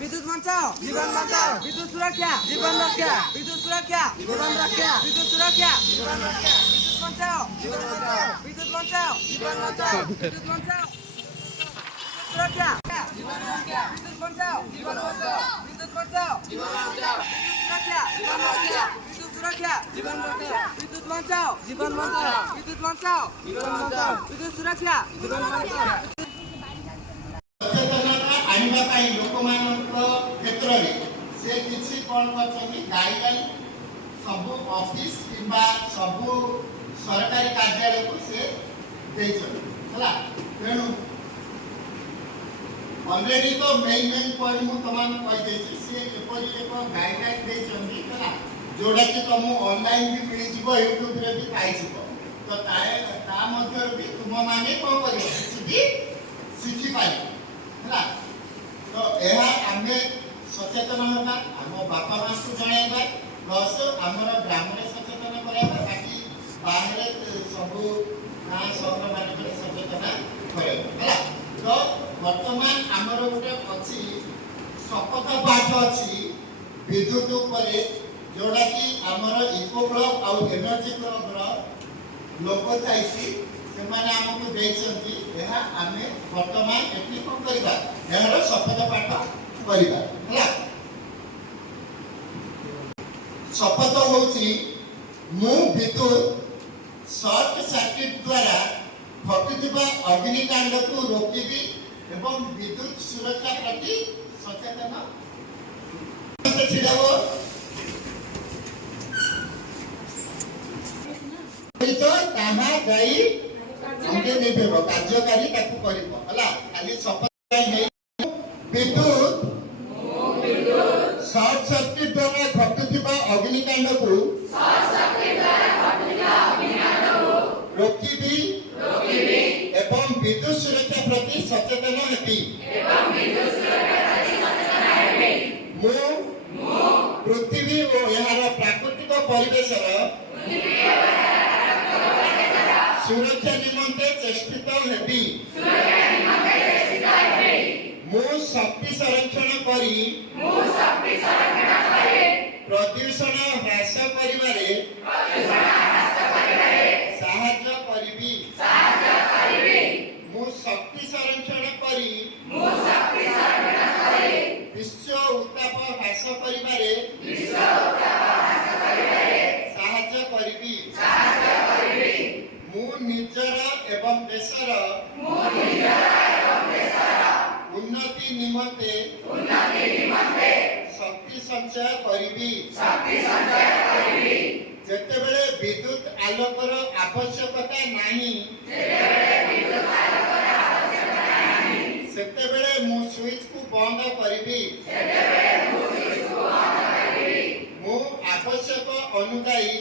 विद्युत बचाओ जीवन बचाओ विद्युत सुरक्षा जीवन रक्षा विद्युत सुरक्षा जीवन रक्षा विद्युत सुरक्षा जीवन रक्षा विद्युत बचाओ जीवन बचाओ विद्युत बचाओ जीवन बचाओ विद्युत बचाओ सुरक्षा जीवन रक्षा विद्युत बचाओ जीवन बचाओ विद्युत बचाओ जीवन बचाओ विद्युत सुरक्षा जीवन रक्षा विद्युत बचाओ जीवन बचाओ विद्युत बचाओ जीवन बचाओ विद्युत सुरक्षा जीवन बचाओ आनिबा पाई लोकमानक क्षेत्र में से किछि कोन करछथि गाइडलाइन सब ऑफिस किबा सब सरकारी कार्यालय को से देछन हला तेनु ऑलरेडी तो मेन पॉइंट मु तमाम कहि देछि से एपरि एक गाइडलाइन देछन हला जोडा कि तुम ऑनलाइन भी मिल जिवो YouTube रे भी पाइ जिवो तो ता मध्य भी तुम माने को करियो सिखि पाइ हला तो यह आम सचेतन होगा आम बापा माँ को जन प्लस आम ग्राम में सचेतन कराया बाकी बाहर सब गाँ सहर मान सचेतन कराया तो बर्तमान आमर गोटे अच्छी शपथ पाठ अच्छी विद्युत जोड़ा कि आमर इको क्लब आउ एनर्जी क्लब लोक चाहिए आमको देती आम बर्तमान एटी कौन करवा यार शपथ पाठ करवा शपथ हूँ मु विद्युत सर्ट सर्किट द्वारा घटुवा अग्निकांड को रोकबी एवं विद्युत सुरक्षा प्रति सचेतन कार्यकारी खाली शपथ विद्युत सर्ट सर्किट द्वारा घटुवा अग्निकांड को रोकबी एवं विद्युत सुरक्षा प्रति सचेतन हेबी पृथ्वी और यार प्राकृतिक परिवेश सुरक्षा निमंते चेष्टित हेबी मु शक्ति संरक्षण करी प्रदूषण ह्रास करिबारे साहाय्य करिबी मु शक्ति संरक्षण करी विश्व उत्ताप ह्रास करिबारे साहाय्य करिबी मु निजर एवं देशर उन्नति निमंते शक्ति संचय करिबी जेतेबेले विद्युत आलोकर आवश्यकता नहीं सेतेबेले मु स्विच को बंद करिबी मु आवश्यक अनुदायी